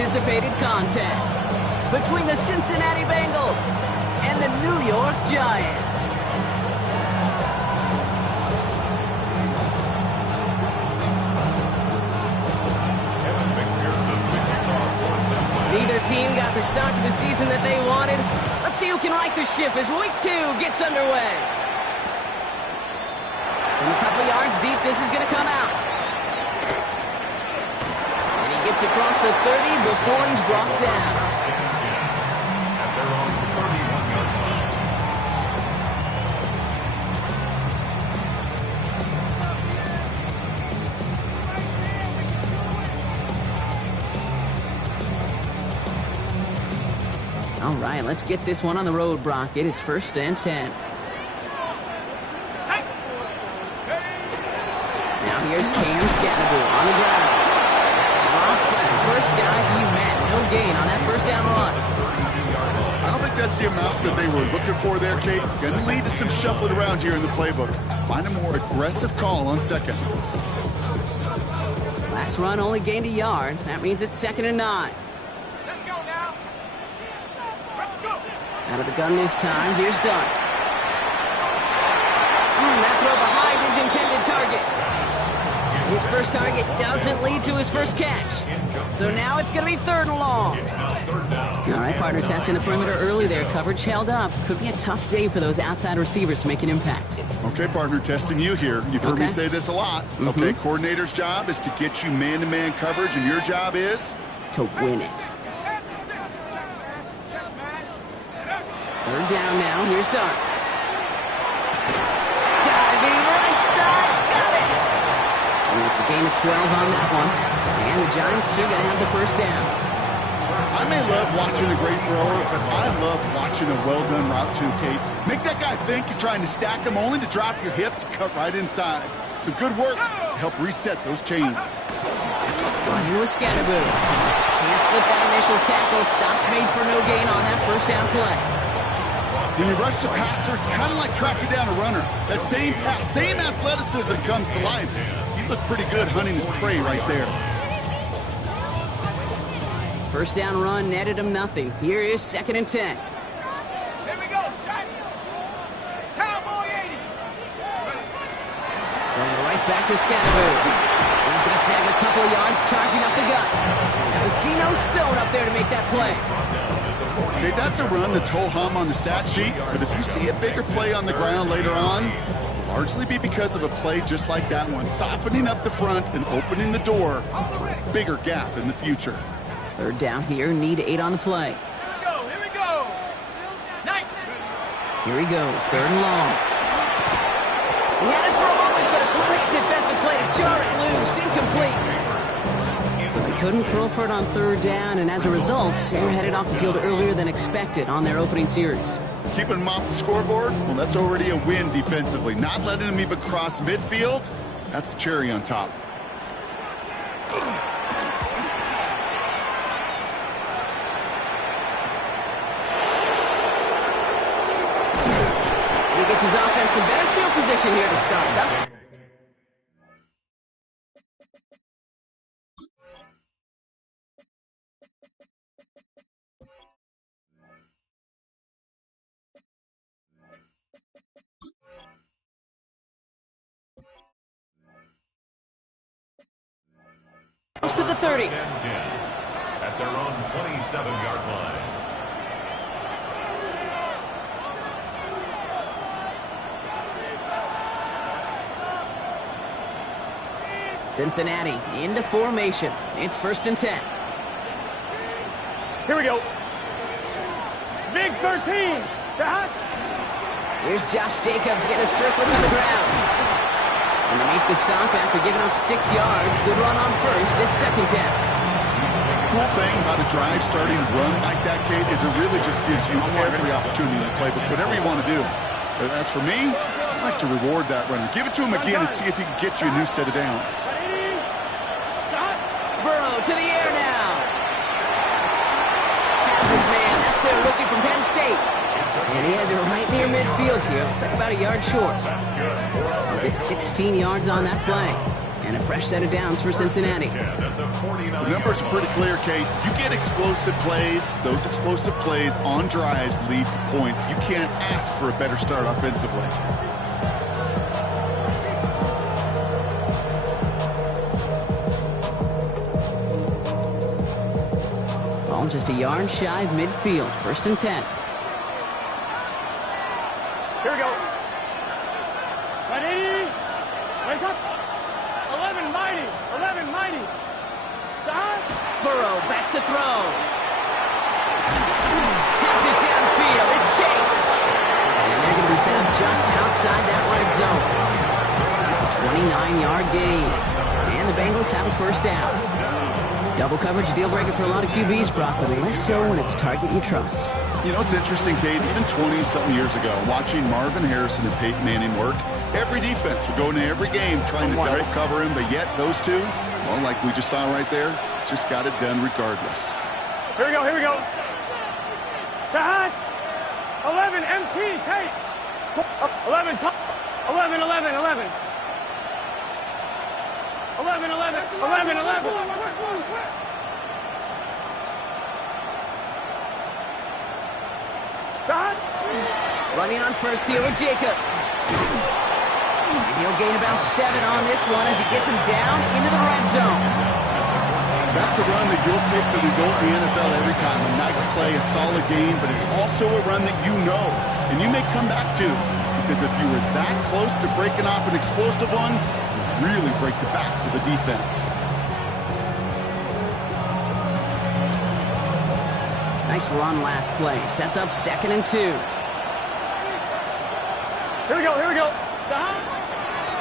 anticipated contest between the Cincinnati Bengals and the New York Giants. Neither team got the start to the season that they wanted. Let's see who can right the ship as Week 2 gets underway. From a couple yards deep, this is going to come out. And he gets across the 30 before he's brought down. And they're on the 31-yard line. All right, let's get this one on the road, Brock. It is 1st and 10. Now here's Cam Scatterbull on the ground. Dropped by the first guy he met. No gain on that first down run. I don't think that's the amount that they were looking for there, Kate. Going to lead to some shuffling around here in the playbook. Find a more aggressive call on second. Last run only gained a yard. That means it's 2nd and 9. Let's go now. Let's go. Out of the gun this time. Here's Dart. That throw behind his intended target. His first target doesn't lead to his first catch. So now it's going to be 3rd and long. All right, partner, testing the perimeter early there. Coverage held up. Could be a tough day for those outside receivers to make an impact. Okay, partner, testing you here. You've heard me say this a lot. Okay, coordinator's job is to get you man-to-man coverage, and your job is? To win it. 3rd down now. Here's Dart. Diving right side. Got it. And it's a gain of 12 on that one. And the Giants are going to have the first down. I may love watching a great thrower, but I love watching a well-done route too, Kate. Make that guy think you're trying to stack him only to drop your hips, cut right inside. Some good work to help reset those chains. Here was Scatterbull. Can't slip that initial tackle. Stops made for no gain on that first down play. When you rush the passer, it's kind of like tracking down a runner. That same pass, same athleticism comes to life. He looked pretty good hunting his prey right there. First down run netted him nothing. Here is 2nd and 10. Here we go, shot. Cowboy 80. Going right back to Scatterbull. He's going to snag a couple of yards, charging up the gut. That was Geno Stone up there to make that play. Okay, that's a run that's ho-hum on the stat sheet, but if you see a bigger play on the ground later on, it'll largely be because of a play just like that one, softening up the front and opening the door, bigger gap in the future. 3rd down here, need 8 on the play. Here we go. Nice. Here he goes, 3rd and long. He had it for a moment, but a great defensive play to jar it loose, incomplete. So they couldn't throw for it on 3rd down, and as a result, they're headed off the field earlier than expected on their opening series. Keeping them off the scoreboard, well, that's already a win defensively. Not letting them even cross midfield, that's the cherry on top. He gets his offense in better field position here to start. Up. To the 30. At their own 27-yard line. Cincinnati into formation. It's 1st and 10. Here we go. Big 13. Here's Josh Jacobs getting his first look on the ground. And they make the stop after giving up 6 yards. Good run on first. It's 2nd down. Cool thing about a drive starting to run like that, Kate, is it really just gives you every opportunity to play with whatever you want to do. But as for me, I like to reward that runner. Give it to him again and see if he can get you a new set of downs. Burrow to the air now. Passes man. That's their rookie from Penn State. And he has it right near midfield here. Looks like about a yard short. It's 16 yards on that play. And a fresh set of downs for Cincinnati. The numbers are pretty clear, Kate. You get explosive plays. Those explosive plays on drives lead to points. You can't ask for a better start offensively. Ball just a yard shy of midfield. 1st and 10. Here we go. Ready? Wake up. 11 mighty. 11 mighty. Stop. Burrow back to throw. Has it downfield. It's Chase. And they're going to be set up just outside that red zone. That's a 29-yard gain. And the Bengals have a 1st down. Double coverage, deal breaker for a lot of QBs, Brock, but less so when it's a target you trust. You know, it's interesting, Kate, even 20-something years ago, watching Marvin Harrison and Peyton Manning work, every defense would go into every game trying to double cover him, but yet those two, well, like we just saw right there, just got it done regardless. Here we go. Here we go. Behind. 11 MT. Kate. 11 top. 11 11 11. 11 11 11 11. Running on 1st here with Jacobs. And he'll gain about 7 on this one as he gets him down into the red zone. That's a run that you'll take the result in the NFL every time. A nice play, a solid game, but it's also a run that you know and you may come back to, because if you were that close to breaking off an explosive one, you really break the backs of the defense. Nice run last play. Sets up 2nd and 2. Here we go. Here we go.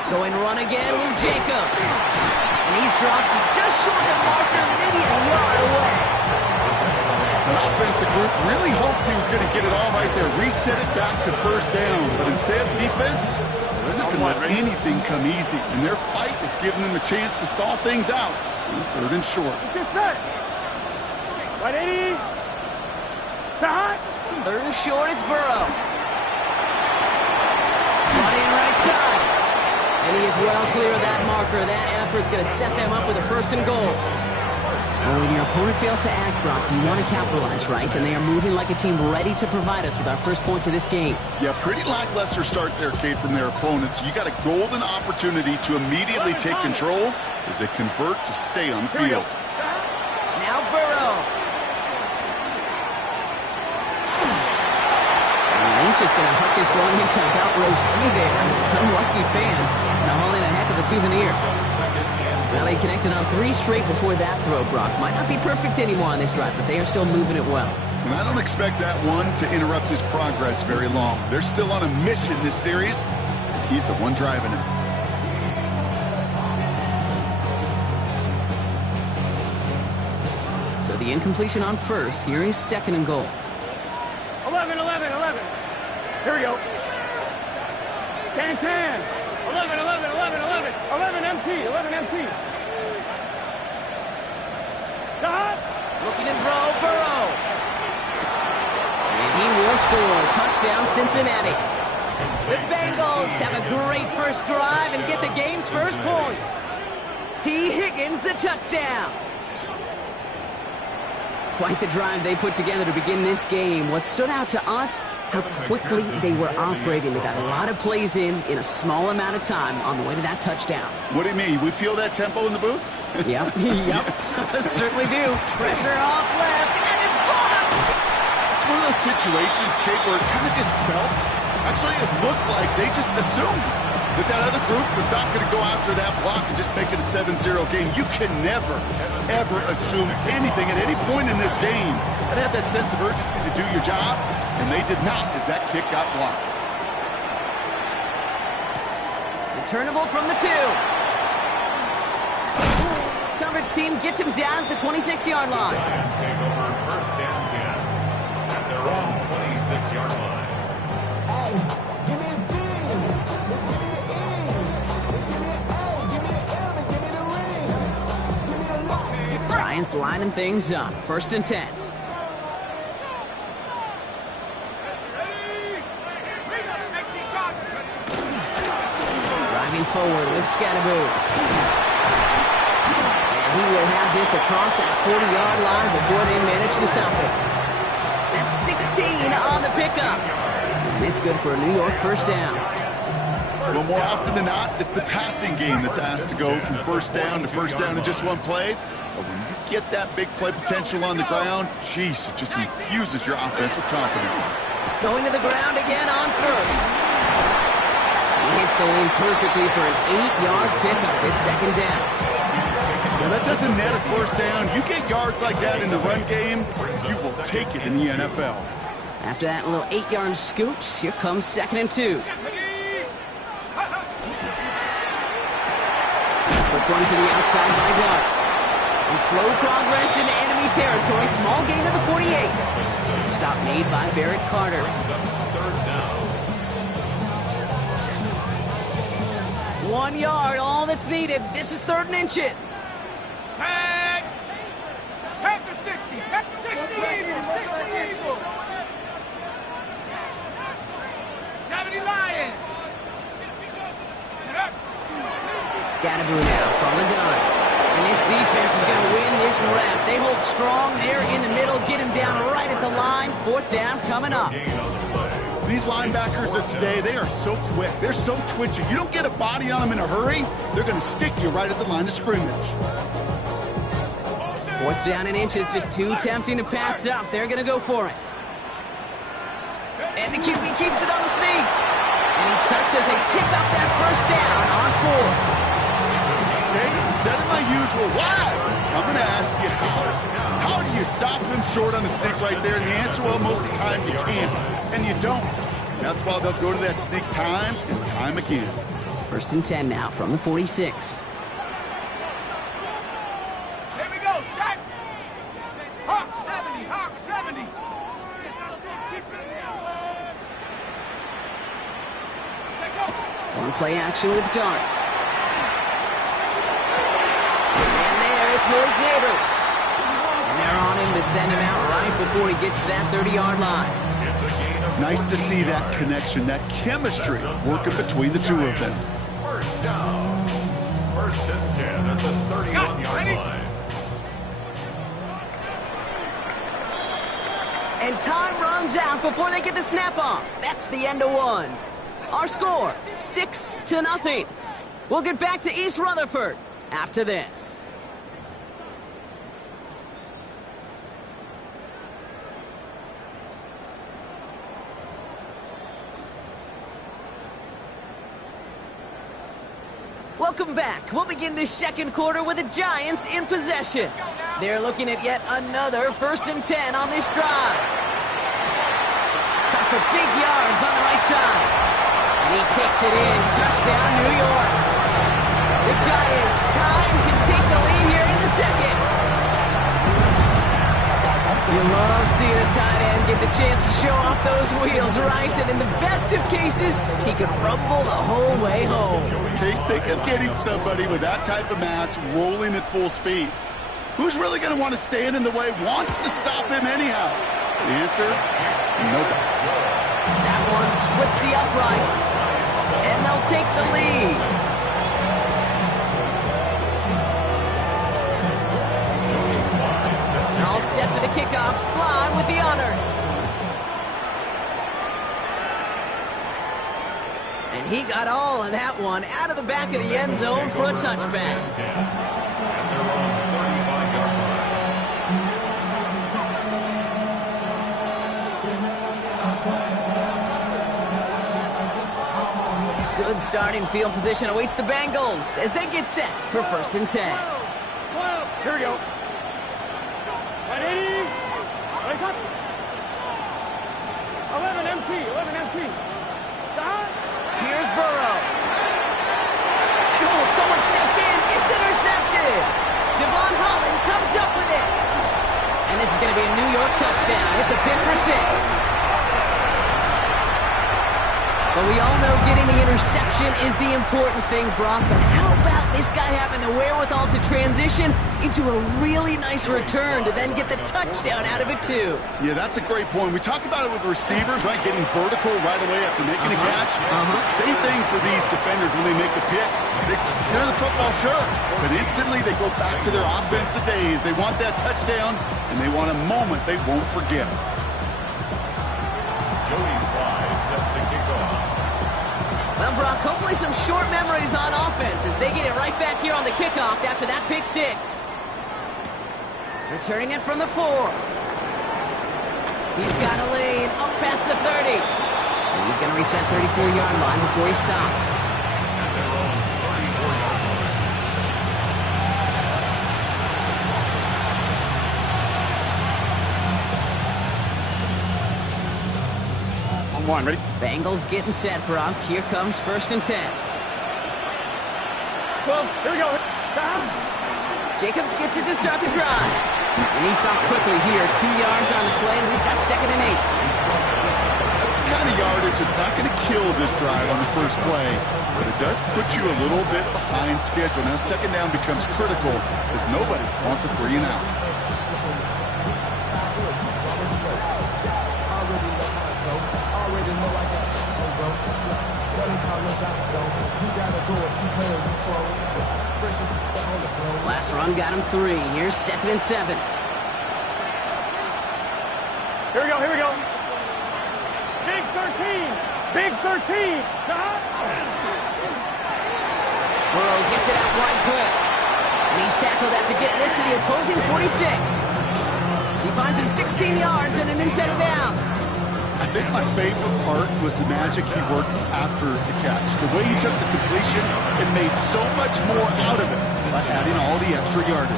Going run again with Jacobs. And he's dropped just short of marker, maybe a yard away. The offensive group really hoped he was going to get it all right there, reset it back to 1st down. But instead, defense, they're not going to let anything come easy. And their fight is giving them a chance to stall things out. 3rd and short. Get set. Ready? Behind. 3rd and short, it's Burrow. Running right side. And he is well clear of that marker. That effort's going to set them up with a 1st and goal. Well, when your opponent fails to act, Brock, you want to capitalize, right? And they are moving like a team ready to provide us with our 1st points of this game. Yeah, pretty lackluster start there, Kate, from their opponents. You got a golden opportunity to immediately take control as they convert to stay on the field. Now Burrow. He's just going to hook this one into about row C there. Some lucky fan. And haul in a heck of a souvenir. Well, they connected on 3 straight before that throw, Brock. Might not be perfect anymore on this drive, but they are still moving it well. And I don't expect that one to interrupt his progress very long. They're still on a mission this series. He's the one driving it. So the incompletion on 1st. Here is 2nd and goal. 11 11 11. Here we go. 10 10. 11 11 11 11. 11 MT. 11 MT. Looking to throw, Burrow. And he will score. Touchdown, Cincinnati. The Bengals have a great 1st drive and get the game's 1st points. T. Higgins, the touchdown. Quite the drive they put together to begin this game. What stood out to us, how quickly they were operating. They got a lot of plays in a small amount of time on the way to that touchdown. What do you mean? We feel that tempo in the booth? Yep, yep, certainly do. Pressure off left, and it's blocked! It's one of those situations, Kate, where it kind of just felt, actually it looked like they just assumed that other group was not going to go after that block and just make it a 7-0 game. You can never, ever assume anything at any point in this game. I'd have that sense of urgency to do your job, and they did not as that kick got blocked. Returnable from the 2. Coverage team gets him down at the 26-yard line. Lions take over 1st and 10 at their own 26-yard line. Give me a T. Give me the E. Give me an A. Give me an M. And give me the ring. Give me a lock. Giants lining things up. 1st and 10. Driving forward with Scatteroo. He will have this across that 40-yard line before they manage to stop it. That's 16 on the pickup. And it's good for a New York first down. Well, more often than not, it's the passing game that's asked to go from first down in just one play. But when you get that big play potential on the ground, geez, it just infuses your offense with confidence. Going to the ground again on first. He hits the lane perfectly for an 8-yard pickup. It's second down. Well, that doesn't net a first down. You get yards like that in the run game, you will take it in the NFL. After that little 8-yard scoot, here comes 2nd and 2. Quick one to the outside by Dart. And slow progress into enemy territory. Small gain to the 48. Stop made by Barrett Carter. 1 yard, all that's needed. This is 3rd and inches. Tag! Head to 60! Head to 60 Eagles! 60 Eagles! 70 Lions! Scatterboo now from the gun. And this defense is going to win this rep. They hold strong there in the middle, get him down right at the line. 4th down coming up. These linebackers of today, they are so quick. They're so twitchy. You don't get a body on them in a hurry, they're going to stick you right at the line of scrimmage. 4th down in inches, just too tempting to pass up. They're going to go for it. And the QB keeps it on the sneak. And he's touched as they pick up that first down on 4th. Okay, instead of my usual, wow, I'm going to ask you how do you stop him short on the sneak right there? And the answer, well, most of the time you can't, and you don't. That's why they'll go to that sneak time and time again. 1st and 10 now from the 46. Here we go, set! Hawk 70, Hawk 70! One play action with Dart. And there, it's Malik Neighbors. And they're on him to send him out right before he gets to that 30-yard line. Nice to see that connection, that chemistry working between the two of them. First down. 1st and 10 at the 31-yard line. And time runs out before they get the snap on. That's the end of one. Our score, 6-0. We'll get back to East Rutherford after this. Welcome back. We'll begin this 2nd quarter with the Giants in possession. They're looking at yet another 1st and 10 on this drive. Cut for big yards on the right side. And he takes it in. Touchdown, New York. The Giants, time can take the lead here in the 2nd. You love seeing a tight end get the chance to show off those wheels, right? And in the best of cases, he could rumble the whole way home. Think of getting somebody with that type of mass rolling at full speed. Who's really going to want to stand in the way, wants to stop him anyhow? The answer, nobody. That one splits the uprights, and they'll take the lead. All set for the kickoff. Slide with the honors. And he got all of that one out of the back of the end zone for a touchback. Good starting field position awaits the Bengals as they get set for 1st and 10. Here we go. Ready? Wake up. 11 MT, 11 MT. Stop. Here's Burrow. And oh, someone stepped in. It's intercepted. Devon Holland comes up with it. And this is going to be a New York touchdown. It's a pick for 6. The Well, we all know getting the interception is the important thing, Brock, but how about this guy having the wherewithal to transition into a really nice return to then get the touchdown out of it, too? Yeah, that's a great point. We talk about it with receivers, right, getting vertical right away after making a catch. Same thing for these defenders when they make the pick. They secure the football, sure, but instantly they go back to their offensive days. They want that touchdown, and they want a moment they won't forget. Jody Sly set to kick off. Well, Brock, hopefully some short memories on offense as they get it right back here on the kickoff after that pick six. Returning it from the 4. He's got a lane up past the 30. And he's going to reach that 34-yard line before he stopped. At their own 34-yard line. On one, ready? Bengals getting set, Brock. Here comes 1st and 10. 12, here we go. Stop. Jacobs gets it to start the drive. And he stops quickly here. 2 yards on the play, and we've got 2nd and 8. That's the kind of yardage that's not going to kill this drive on the first play, but it does put you a little bit behind schedule. Now, 2nd down becomes critical as nobody wants a 3 and out. Last run got him 3. Here's 2nd and 7. Here we go, here we go. Big 13. Big 13. Stop. Burrow gets it out wide quick. And he's tackled after getting this to the opposing 46. He finds him 16 yards and a new set of downs. I think my favorite part was the magic he worked after the catch. The way he took the completion and made so much more out of it by adding all the extra yardage.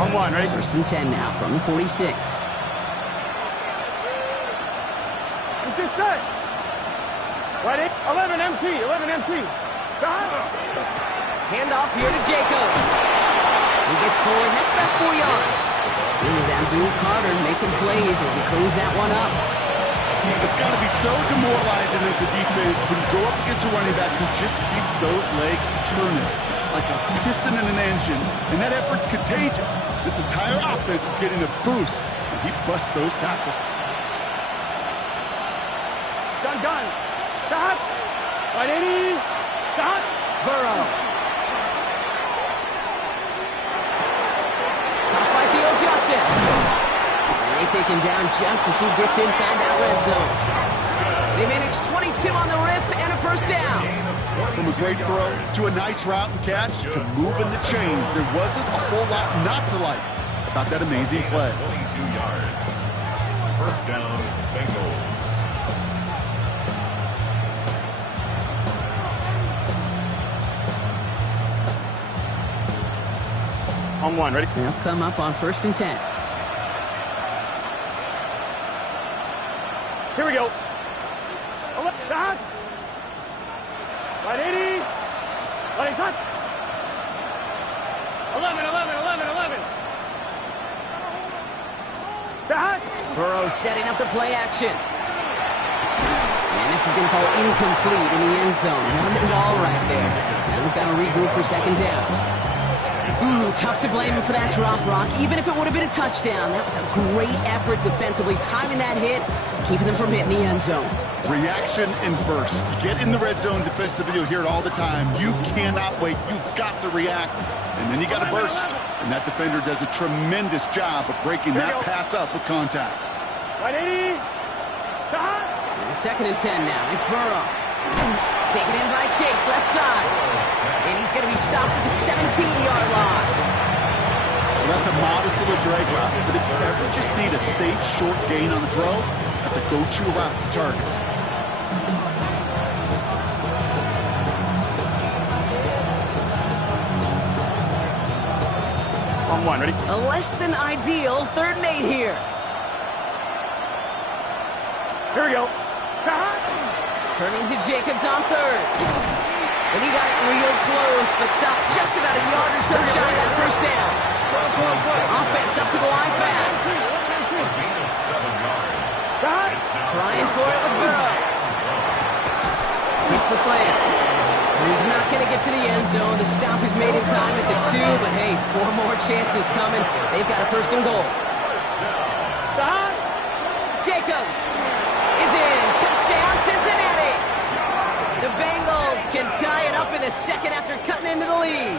On one, ready? 1st and 10 now from the 46. Let's get set. Ready? 11 MT, 11 MT. Stop. Handoff here to Jacobs. He gets forward, and that's about 4 yards. Here's Abdul Carter making plays as he cleans that one up. It's got to be so demoralizing as a defense when you go up against a running back who just keeps those legs churning like a piston in an engine, and that effort's contagious. This entire offense is getting a boost, and he busts those tackles. Gun. Stop. 180. Stop. Burrow. Caught by Theo Johnson. And they take him down just as he gets inside that red zone. They manage 22 on the rip and a 1st down. From a great throw to a nice route and catch to moving the chains, there wasn't a whole lot not to like about that amazing play. 22 yards. 1st down, Bengals. On one, ready? They'll come up on 1st and 10. Here we go. Stop. 180. 180. Stop. 11. Stop. Burrow setting up the play action. And this is going to fall incomplete in the end zone. Not at all right there. Now we've got to regroup for 2nd down. Tough to blame him for that drop, Brock. Even if it would have been a touchdown, that was a great effort defensively, timing that hit, keeping them from hitting the end zone. Reaction and burst. You get in the red zone defensively, you'll hear it all the time. You cannot wait. You've got to react, and then you got to burst. And that defender does a tremendous job of breaking that pass up with contact. 180. Stop. 2nd and 10 now. It's Burrow. Taken in by Chase, left side. And he's going to be stopped at the 17-yard line. Well, that's a modest little drag route, but if you ever just need a safe, short gain on the throw, that's a go-to route to target. On one, ready? A less than ideal 3rd and 8 here. Here we go. Stop. Turning to Jacobs on 3rd. And he got it real close, but stopped just about a yard or so shy of that 1st down. Offense up to the line fast. A gain of 7 yards. It's now Trying for it with Burrow. Hits the slant. He's not going to get to the end zone. The stop is made in time at the 2, but hey, 4 more chances coming. They've got a first and goal. Jacobs is in. Touchdown, Cincinnati. The Bengals can tie it up in the second after cutting into the lead.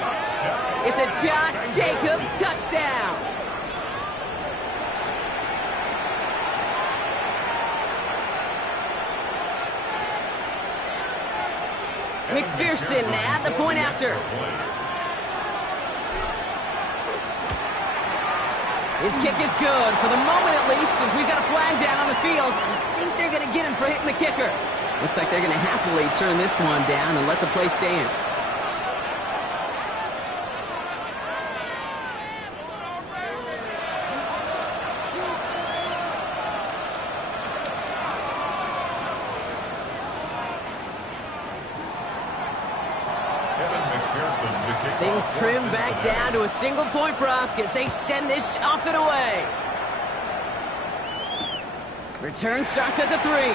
It's a Josh Jacobs touchdown. McPherson at the point after. His kick is good, for the moment at least, as we've got a flag down on the field. I think they're going to get him for hitting the kicker. Looks like they're going to happily turn this one down and let the play stand. Things trimmed back down to a single point, Brock, as they send this off and away. Return starts at the 3.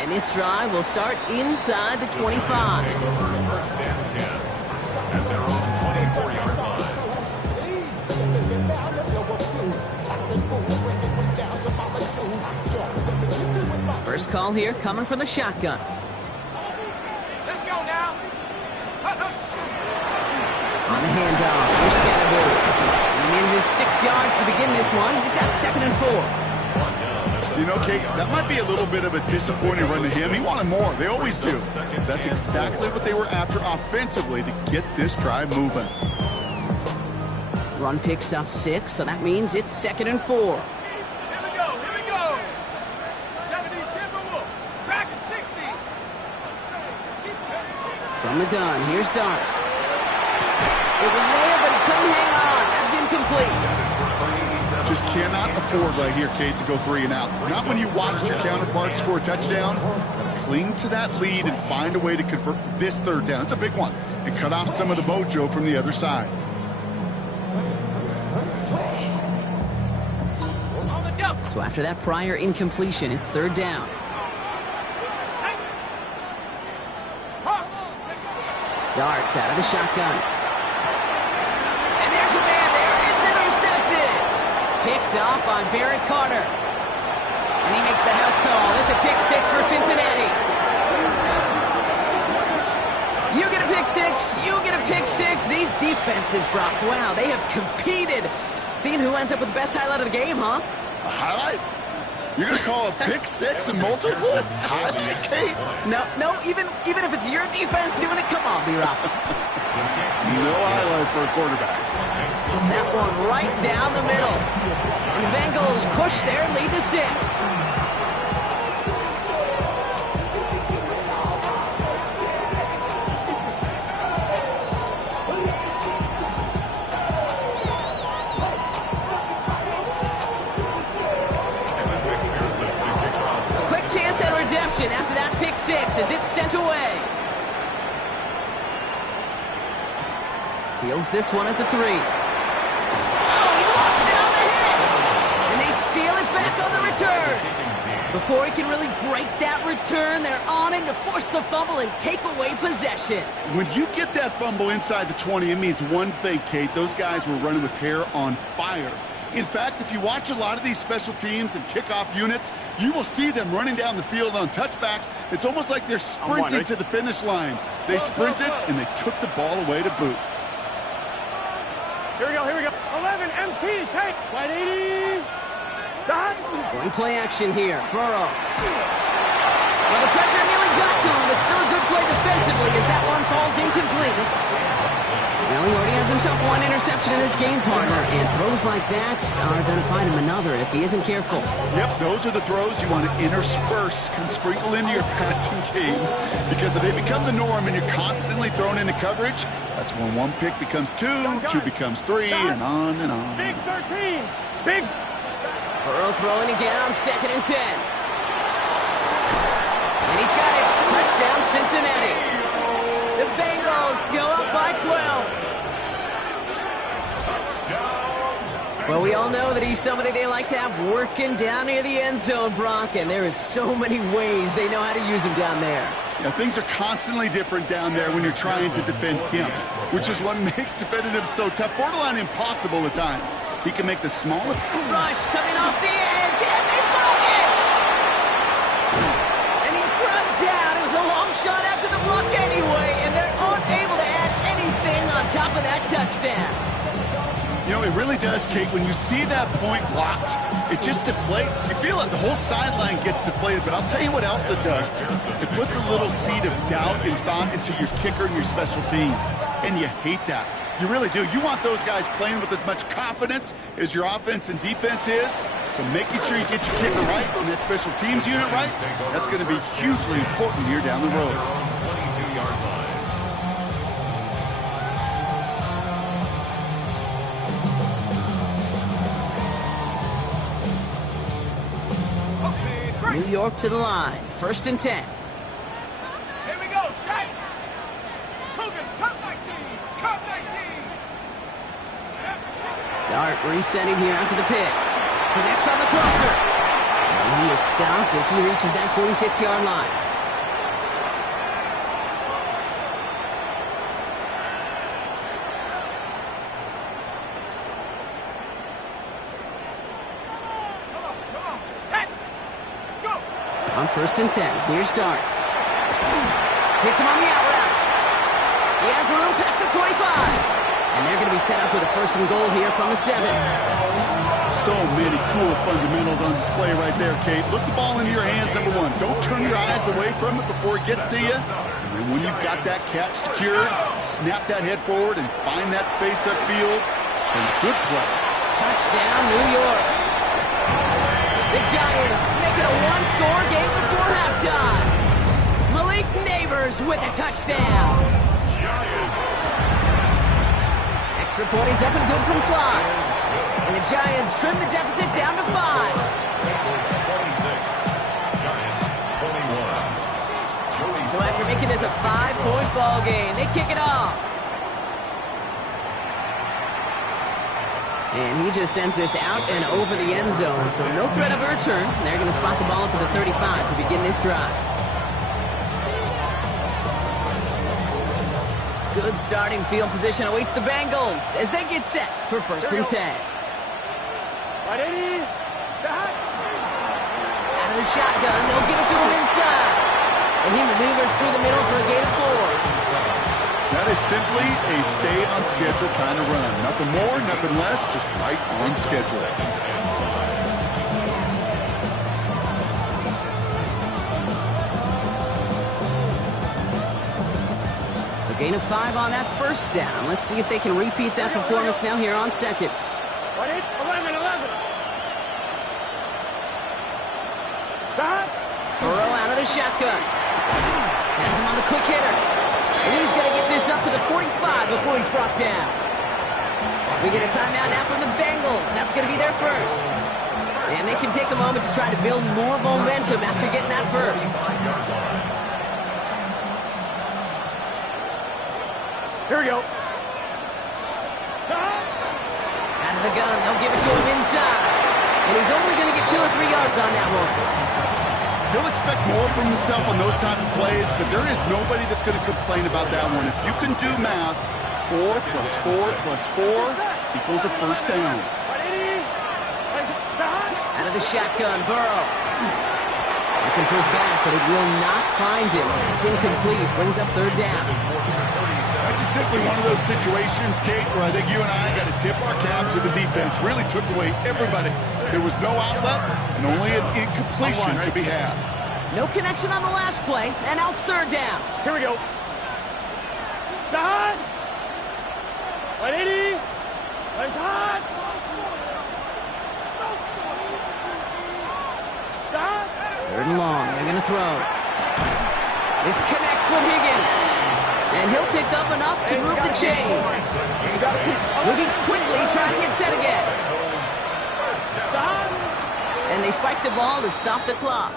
And this drive will start inside the 25. First and 10 at their own 24-yard line. First call here coming from the shotgun. On the handoff, here's Scatterbury. He manages 6 yards to begin this one. We've got 2nd and 4. You know, Kate, that might be a little bit of a disappointing run to him. He wanted more. They always do. That's exactly what they were after offensively to get this drive moving. Run picks up 6, so that means it's 2nd and 4. Here we go. 70 Timberwolf. Track at 60. From the gun, here's Dart. It was there, but he couldn't hang on. That's incomplete. Just cannot afford right here, Kate, to go 3 and out. Not when you watched your counterpart score a touchdown. Cling to that lead and find a way to convert this 3rd down. It's a big one. And cut off some of the mojo from the other side. So after that prior incompletion, it's 3rd down. Darts out of the shotgun. And there's a man there. It's intercepted. Picked off by Barrett Carter. And he makes the house call. It's a pick 6 for Cincinnati. You get a pick 6. You get a pick 6. These defenses, Brock, wow, they have competed. Seeing who ends up with the best highlight of the game, huh? A highlight? You're going to call a pick 6 and multiple highlight, Kate? No, even if it's your defense doing it, come on, B-Rock. No highlight for a quarterback. That one right down the middle. And the Bengals push their lead to 6. After that pick 6 as it's sent away. Fields this one at the 3. Oh, he lost it on the hit! And they steal it back on the return. Before he can really break that return, they're on him to force the fumble and take away possession. When you get that fumble inside the 20, it means one thing, Kate. Those guys were running with hair on fire. In fact, if you watch a lot of these special teams and kickoff units, you will see them running down the field on touchbacks. It's almost like they're sprinting to the finish line. They sprinted, and they took the ball away to boot. Here we go. 11 MT, take. Flight 80. Dot. Going play action here. Burrow. Well, the pressure nearly got to him, but still a good play defensively as that one falls incomplete. Well, he already has himself one interception in this game, partner, and throws like that are going to find him another if he isn't careful. Yep, those are the throws you want to intersperse and sprinkle into your passing game, because if they become the norm and you're constantly thrown into coverage, that's when 1 pick becomes 2, 2 becomes 3, and on and on. Big 13. Big. Burrow throwing again on 2nd and 10. And he's got it. Touchdown, Cincinnati. The Bengals go up by 12. Well, we all know that he's somebody they like to have working down near the end zone, Brock, and there is so many ways they know how to use him down there. Things are constantly different down there when you're trying to defend him, which is what makes defending him so tough, borderline impossible at times. He can make the smallest rush coming off the edge, and they broke it! And he's brought down. It was a long shot after the block anyway, and they're unable to add anything on top of that touchdown. It really does, Kate. When you see that point blocked, it just deflates. You feel it. The whole sideline gets deflated. But I'll tell you what else it does. It puts a little seed of doubt and thought into your kicker and your special teams. And you hate that. You really do. You want those guys playing with as much confidence as your offense and defense is. So making sure you get your kicker right and that special teams unit right, that's going to be hugely important here down the road. 22-yard line. New York to the line. 1st and 10. Here we go, Shaq. Coogan, cut 19. Cut 19. Dart resetting here after the pick. Connects on the crosser. And he is stopped as he reaches that 46-yard line. On 1st and 10, here's Dart. Hits him on the out route. He has room past the 25. And they're going to be set up with a 1st and goal here from the 7. So many cool fundamentals on display right there, Kate. Look the ball into your hands, number one. Don't turn your eyes away from it before it gets to you. And then when you've got that catch secured, snap that head forward and find that space upfield. Turn a good play. Touchdown, New York. The Giants make it a one-score game before halftime. Malik Neighbors with a touchdown. Extra point is up and good from Slide. And the Giants trim the deficit down to 5. So after making this a 5-point ball game, they kick it off. And he just sends this out and over the end zone, so no threat of a return. They're going to spot the ball up to the 35 to begin this drive. Good starting field position awaits the Bengals as they get set for 1st and 10. Right, Eddie. Out of the shotgun, they'll give it to him inside. And he maneuvers through the middle for a gain of 4. That is simply a stay-on-schedule kind of run. Nothing more, nothing less, just right on schedule. So gain of 5 on that 1st down. Let's see if they can repeat that performance now here on 2nd. Right, 11. Stop. Burrow out of the shotgun. Has him on the quick hitter. And he's going to get this up to the 45 before he's brought down. We get a timeout now from the Bengals. That's going to be their 1st. And they can take a moment to try to build more momentum after getting that 1st. Here we go. Out of the gun, they'll give it to him inside. And he's only going to get 2 or 3 yards on that one. He'll expect more from himself on those type of plays, but there is nobody that's going to complain about that one. If you can do math, 4 plus 4 plus 4 equals a 1st down. Out of the shotgun, Burrow. Looking for his back, but it will not find him. It's incomplete. Brings up 3rd down. That's just simply one of those situations, Kate, where I think you and I got to tip our cap to the defense. Really took away everybody. There was no outlet, and only an incompletion could be had. No connection on the last play, and now it's 3rd down. Here we go. Stop. Right, Eddie. Right, hot. Stop. 3rd and long. They're going to throw. This connects with Higgins. And he'll pick up enough to move the chains. Moving quickly, trying to get set again. And they spike the ball to stop the clock.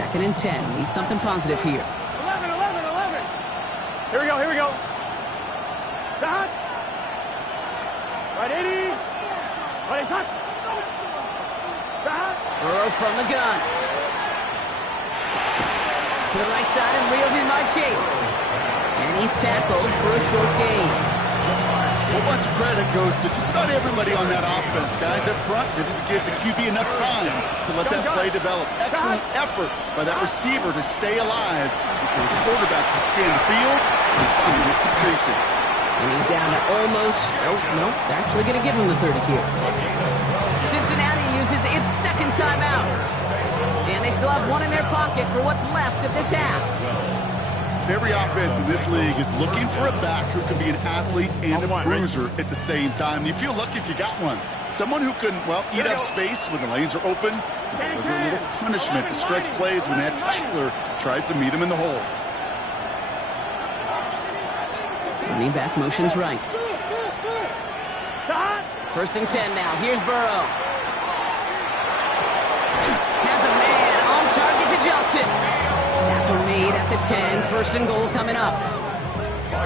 2nd and 10. Need something positive here. 11, 11, 11. Here we go, here we go. Stop. Right, 80. Right, stop. Stop. Burrow from the gun. To the right side and reeled in by Chase. And he's tackled for a short gain. A whole bunch of credit goes to just about everybody on that offense. Guys up front didn't give the QB enough time to let that play develop. Excellent effort by that receiver to stay alive before the quarterback to scan the field and find his completion. And he's down to almost, nope, they're actually going to give him the 30 here. Cincinnati uses its second timeout. And they still have one in their pocket for what's left of this half. Every offense in this league is looking for a back who can be an athlete and a bruiser at the same time. You feel lucky if you got one. Someone who can, well, eat up space when the lanes are open and deliver a little punishment to stretch plays when that tackler tries to meet him in the hole. Running back motions right. 1st and 10 now. Here's Burrow. Has a man on target to Johnson. Tackle made at the 10. 1st and goal coming up.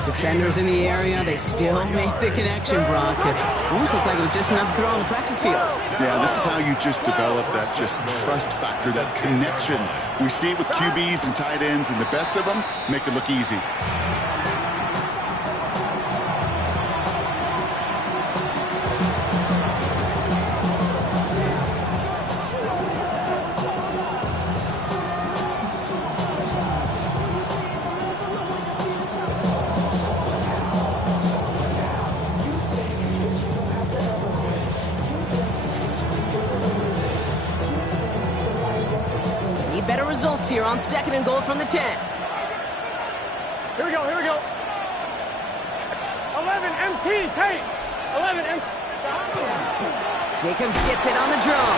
Defenders in the area. They still make the connection, Brock. It almost looked like it was just enough to throw on the practice field. Yeah, this is how you just develop that just trust factor, that connection. We see it with QBs and tight ends, and the best of them make it look easy. Better results here on 2nd and goal from the 10. Here we go, here we go. 11 MT, tape. 11 MT. Jacobs gets it on the drum.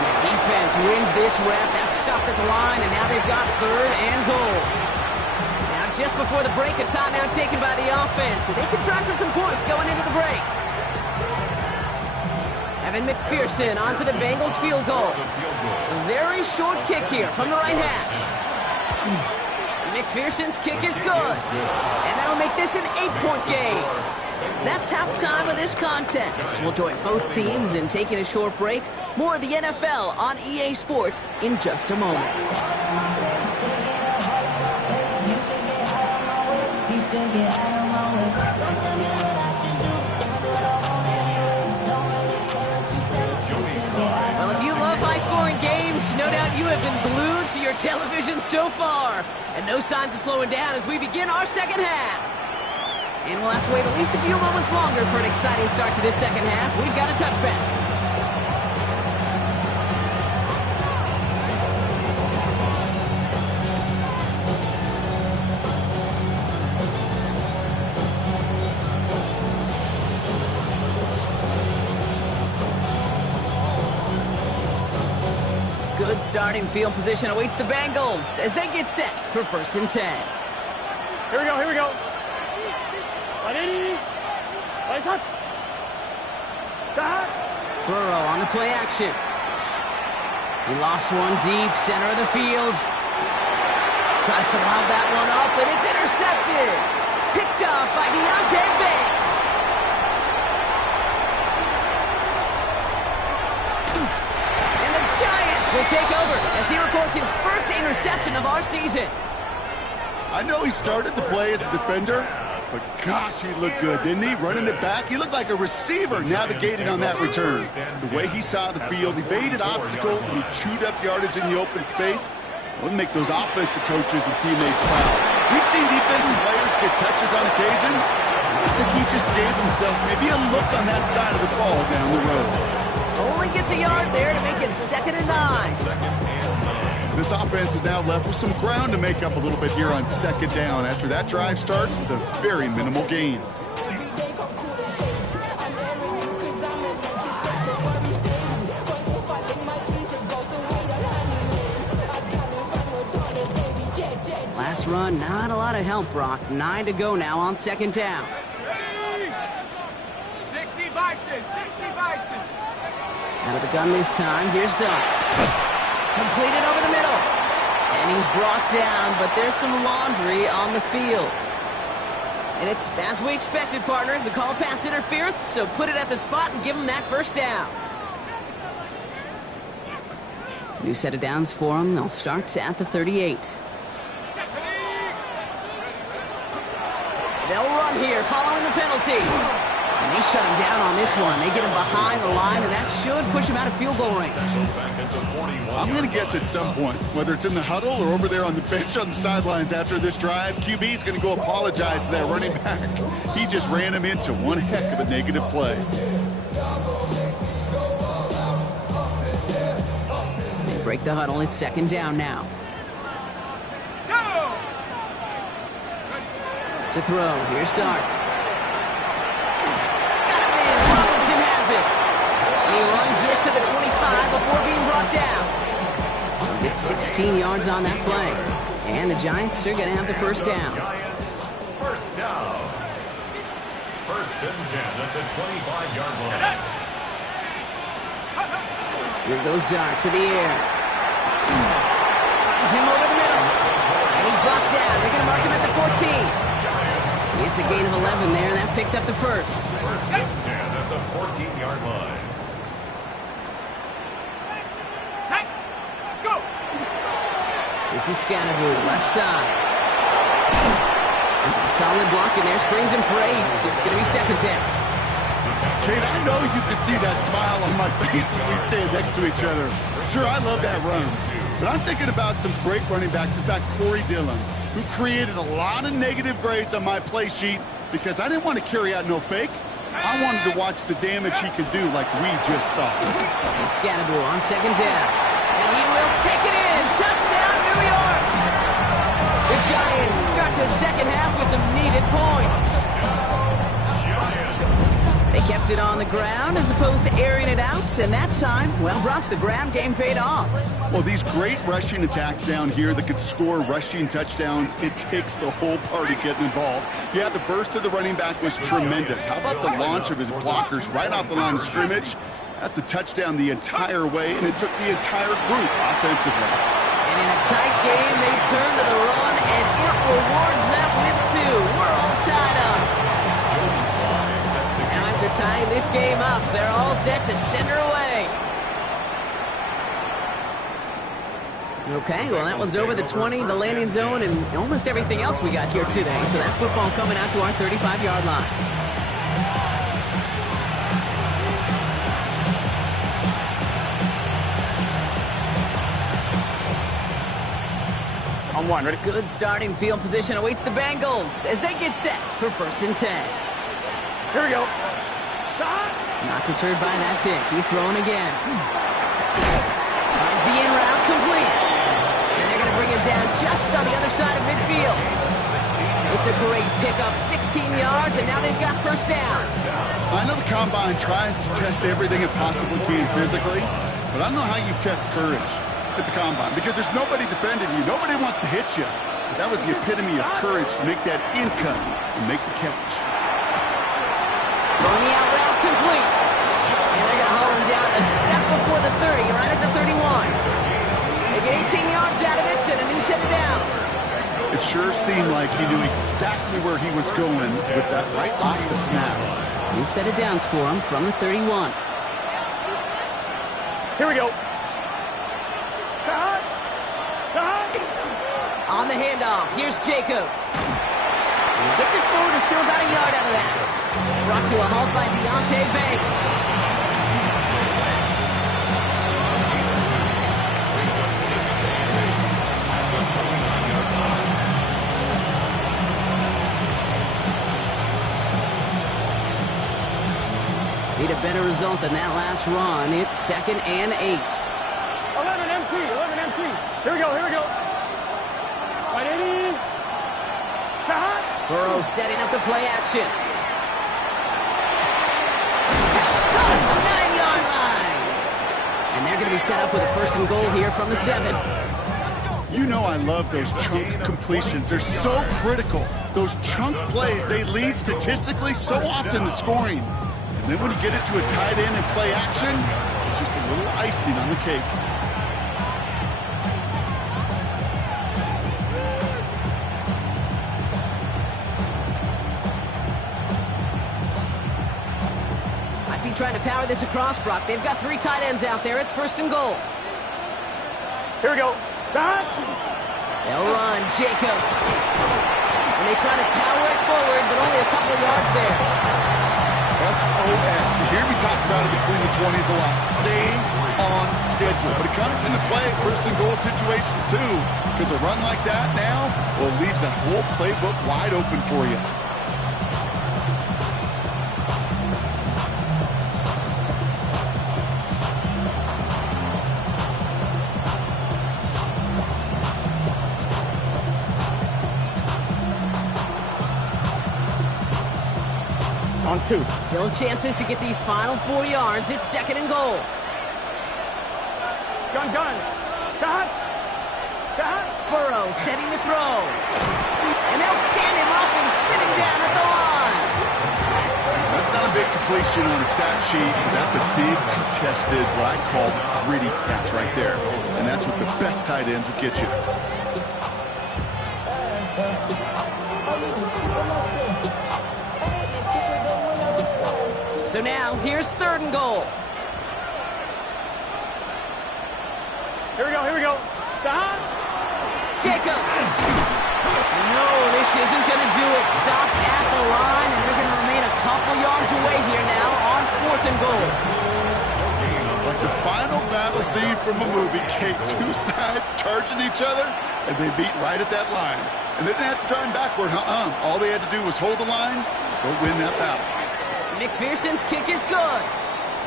The defense wins this rep. That's stopped at the line, and now they've got 3rd and goal. Now, just before the break, a timeout taken by the offense. They can try for some points going into the break. Evan McPherson on for the Bengals field goal. A very short kick here from the right hash. McPherson's kick is good. And that'll make this an 8-point game. That's halftime of this contest. We'll join both teams in taking a short break. More of the NFL on EA Sports in just a moment. Well, if you love high-scoring games, no doubt you have been glued to your television so far. And no signs of slowing down as we begin our second half. And we'll have to wait at least a few moments longer for an exciting start to this second half. We've got a touchback. Good starting field position awaits the Bengals as they get set for 1st and 10. Here we go, here we go. Burrow on the play action. He lofts one deep, center of the field. Tries to lob that one up, and it's intercepted. Picked up by Deontay Banks. And the Giants will take over as he records his first interception of our season. I know he started the play as a defender, but gosh, he looked good, didn't he? Running it back, he looked like a receiver navigating on that return. The way he saw the field, evaded obstacles, and he chewed up yardage in the open space. Wouldn't make those offensive coaches and teammates proud. We've seen defensive players get touches on occasion. I think he just gave himself maybe a look on that side of the ball down the road. Only gets a yard there to make it 2nd and 9. This offense is now left with some ground to make up a little bit here on 2nd down after that drive starts with a very minimal gain. Last run, not a lot of help, Brock. 9 to go now on 2nd down. 60 Bison, 60 Bison. Out of the gun this time, here's Dunk. Completed over the middle. And he's brought down, but there's some laundry on the field. And it's as we expected, partner. The call pass interference, so put it at the spot and give him that first down. New set of downs for him. They'll start at the 38. They'll run here following the penalty. And they shut him down on this one. They get him behind the line, and that should push him out of field goal range. I'm going to guess at some point, whether it's in the huddle or over there on the bench on the sidelines after this drive, QB is going to go apologize to that running back. He just ran him into one heck of a negative play. They break the huddle. It's second down now. To throw. Here's Dart. Got him in. Robinson has it. And he runs this to the 25 before being brought down. He'll get 16 yards on that play. And the Giants are going to have the first down. First down. First and 10 at the 25-yard line. Here goes Dart to the air. Finds him over the middle. And he's brought down. They're going to mark him at the 14. It's a gain of 11 there, and that picks up the first. First and 10 at the 14-yard line. Go! This is Scannaboo, left side. It's a solid block in there, springs him for 8. It's going to be second down. Kate, I know you can see that smile on my face as we stand next to each other. Sure, I love that run. But I'm thinking about some great running backs. In fact, Corey Dillon, who created a lot of negative grades on my play sheet because I didn't want to carry out no fake. I wanted to watch the damage he could do like we just saw. It's Scannaboo on second down. And he will take it in. Touchdown, New York! The Giants start the second half with some needed points. They kept it on the ground as opposed to airing it out, and that time, well, Brock, the ground game paid off. Well, these great rushing attacks down here that could score rushing touchdowns, it takes the whole party getting involved. Yeah, the burst of the running back was tremendous. How about the launch of his blockers right off the line of scrimmage? That's a touchdown the entire way, and it took the entire group offensively. And in a tight game, they turn to the run, and it rewards them with 2. We're all tied up. Now after tying this game up, they're all set to send her away. Okay, well, that one's over the 20, the landing zone, and almost everything else we got here today. So that football coming out to our 35-yard line. On one, ready? Good starting field position awaits the Bengals as they get set for first and 10. Here we go. Not deterred by that pick. He's throwing again. Finds the in route complete. And they're going to bring him down just on the other side of midfield. It's a great pickup, 16 yards, and now they've got first down. I know the Combine tries to test everything it possibly can physically, but I don't know how you test courage at the Combine because there's nobody defending you. Nobody wants to hit you. But that was the epitome of courage to make that in cut and make the catch. Throwing the out route complete. And they're going to haul him down a step before the 30, right at the 31. They get 18 yards out of it and a new set of downs. It sure seemed like he knew exactly where he was going with that right off the snap. New set of downs for him from the 31. Here we go. On the handoff, here's Jacobs. And he gets it forward to still about a yard out of that. Brought to a halt by Deonte Banks. Need a better result than that last run. It's second and 8. 11 MT. Here we go. Right 80. Burrow setting up the play action. 9-yard line. And they're going to be set up with a first and goal here from the 7. You know I love those chunk completions. They're so critical. Those chunk plays, they lead statistically so often to scoring. And then when you get it to a tight end and play action, it's just a little icing on the cake. trying to power this across, Brock. They've got 3 tight ends out there. It's 1st and goal. Here we go. Stop. They'll run. Jacobs. And they try to power it forward, but only a couple of yards there. SOS. You hear me talk about it between the 20s a lot. Stay on schedule. But it comes into play 1st and goal situations too. Because a run like that now, well, it leaves that whole playbook wide open for you. On 2. Still chances to get these final 4 yards. It's 2nd and goal. Gun. Stop. Stop. Burrow setting to throw. And they'll stand him up and sit him down at the line. That's not a big completion on the stat sheet, but that's a big contested, what I call gritty catch right there. And that's what the best tight ends will get you. So now, here's 3rd and goal. Here we go. Stop. Jacobs. No, this isn't going to do it. Stopped at the line, and they're going to remain a couple yards away here now on 4th and goal. Like the final battle scene from a movie, Kate, 2 sides charging each other, and they beat right at that line. And they didn't have to drive backward, All they had to do was hold the line to go win that battle. McPherson's kick is good.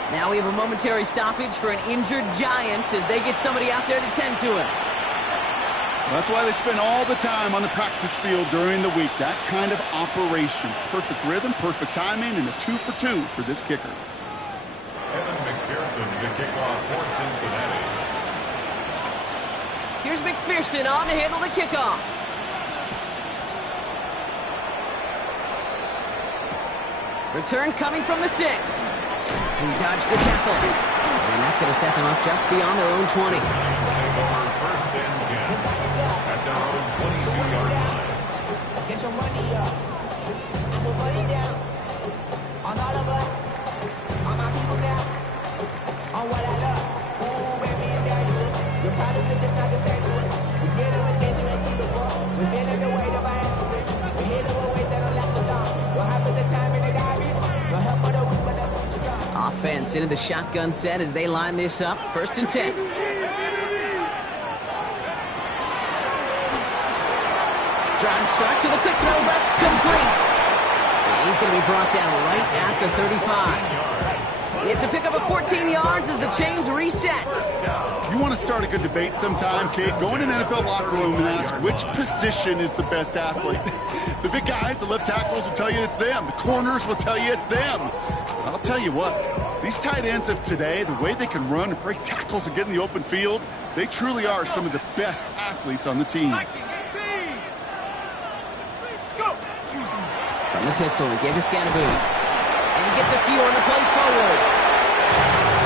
Now we have a momentary stoppage for an injured Giant as they get somebody out there to tend to him. That's why they spend all the time on the practice field during the week. That kind of operation. Perfect rhythm, perfect timing, and a 2 for 2 for this kicker. Evan McPherson to kick off for Cincinnati. Here's McPherson on to handle the kickoff. Return coming from the 6. He dodged the tackle. And that's going to set them up just beyond their own 20. Take over 1st and 10 at their own 22-yard line. Get your money up. I put money down. On all of us. On my people now. On what I love. Ooh, baby, it's dangerous. You're probably just not the same to us. We're dealing with things you ain't seen before. We're feeling the weight of our ancestors. We're hitting with ways that don't last for long. What happens the time in the garbage? No help for the weak, but that's what you got. Offense into the shotgun set as they line this up. 1st and 10. Drive start to the quick throw left, complete. And he's going to be brought down right at the 35. It's a pickup of 14 yards as the chains reset. You want to start a good debate sometime, Kate? Go in an NFL locker room and ask which position is the best athlete. The big guys, the left tackles will tell you it's them. The corners will tell you it's them. I'll tell you what, these tight ends of today, the way they can run and break tackles and get in the open field, they truly are some of the best athletes on the team. From the pistol, he gave to Scannaboo. And he gets a few on the plays forward.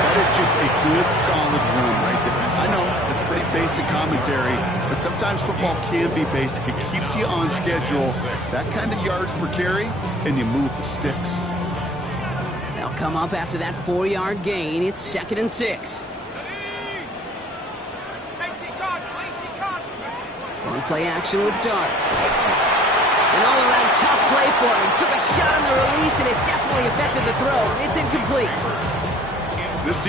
That is just a good, solid run right there. I know, it's pretty basic commentary, but sometimes football can be basic. It keeps you on schedule, that kind of yards per carry, and you move the sticks. They'll come up after that 4-yard gain. It's 2nd and 6. Going play action with Dart. An all-around tough play for him. He took a shot on the release, and it definitely affected the throw. It's incomplete. This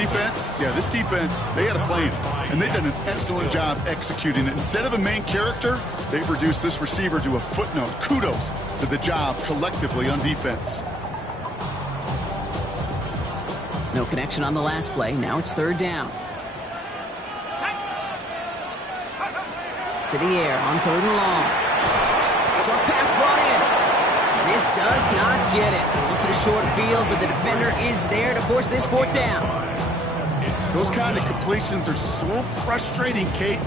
defense, they had a plan, and they did an excellent job executing it. Instead of a main character, they've reduced this receiver to a footnote. Kudos to the job collectively on defense. No connection on the last play. Now it's 3rd down. To the air on 3rd and long. Short pass brought in. And this does not get it. Look at a short field, but the defender is there to force this 4th down. Those kind of completions are so frustrating, Kate.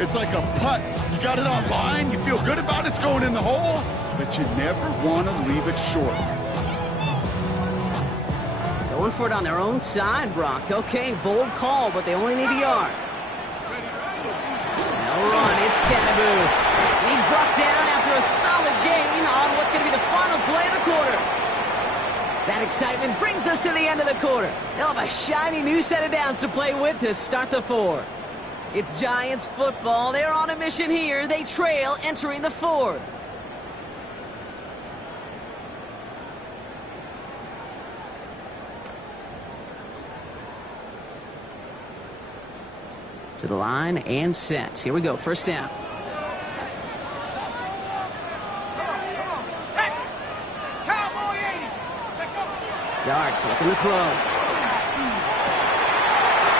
It's like a putt. You got it on line, you feel good about it's going in the hole, but you never want to leave it short. Going for it on their own side, Brock. Okay, bold call, but they only need a yard. They'll run. It's Scannaboo. He's brought down after a solid gain on what's going to be the final play of the quarter. That excitement brings us to the end of the quarter. They'll have a shiny new set of downs to play with to start the fourth. It's Giants football. They're on a mission here. They trail entering the fourth. To the line and set. Here we go. First down. Darts looking to throw.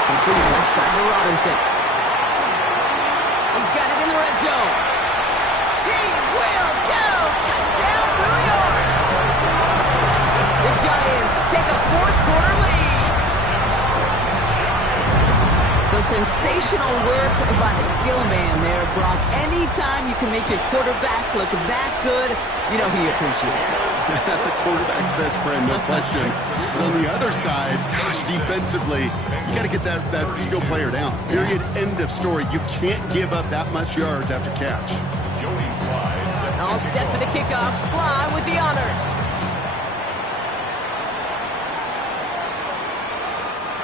Complete left side to Robinson. He's got it in the red zone. He will go! Touchdown, New York! The Giants take a fourth quarter lead. So sensational work by the skill man there, Brock. Anytime you can make your quarterback look that good, you know he appreciates it. That's a quarterback's best friend, no question. But on the other side, gosh, defensively, you got to get that skill player down. Period. End of story. You can't give up that much yards after catch. Joey Sly All set for the kickoff. Sly with the honors.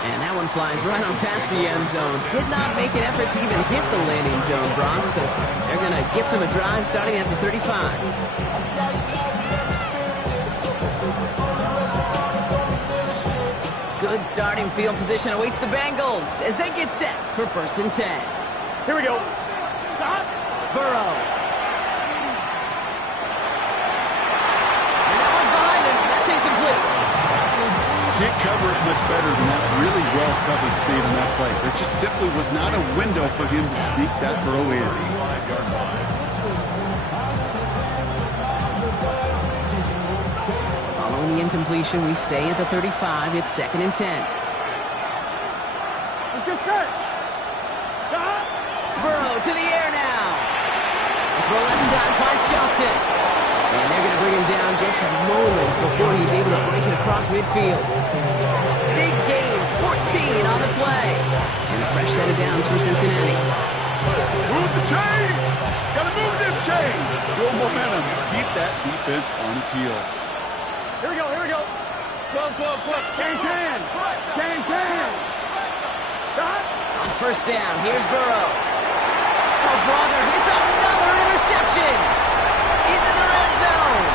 And that one flies right on past the end zone. Did not make an effort to even hit the landing zone, Brock. So they're going to gift him a drive starting at the 35. Good starting field position awaits the Bengals as they get set for 1st and 10. Here we go. Burrow. And that one's behind him. That's incomplete. Can't cover it much better than that. Really well covered clean on that play. There just simply was not a window for him to sneak that throw in. Following the incompletion, we stay at the 35. It's 2nd and 10. Let's get set. Burrow to the air now. The throw left side finds Johnson. And they're going to bring him down just a moment before he's able to break it across midfield. Big gain, 14 on the play. And a fresh set of downs for Cincinnati. Move the chain! Gotta move them chains! Build momentum. Keep that defense on its heels. Here we go, here we go. Go. Chain. On 1st down, here's Burrow. Oh, brother, it's another interception. Into the red zone.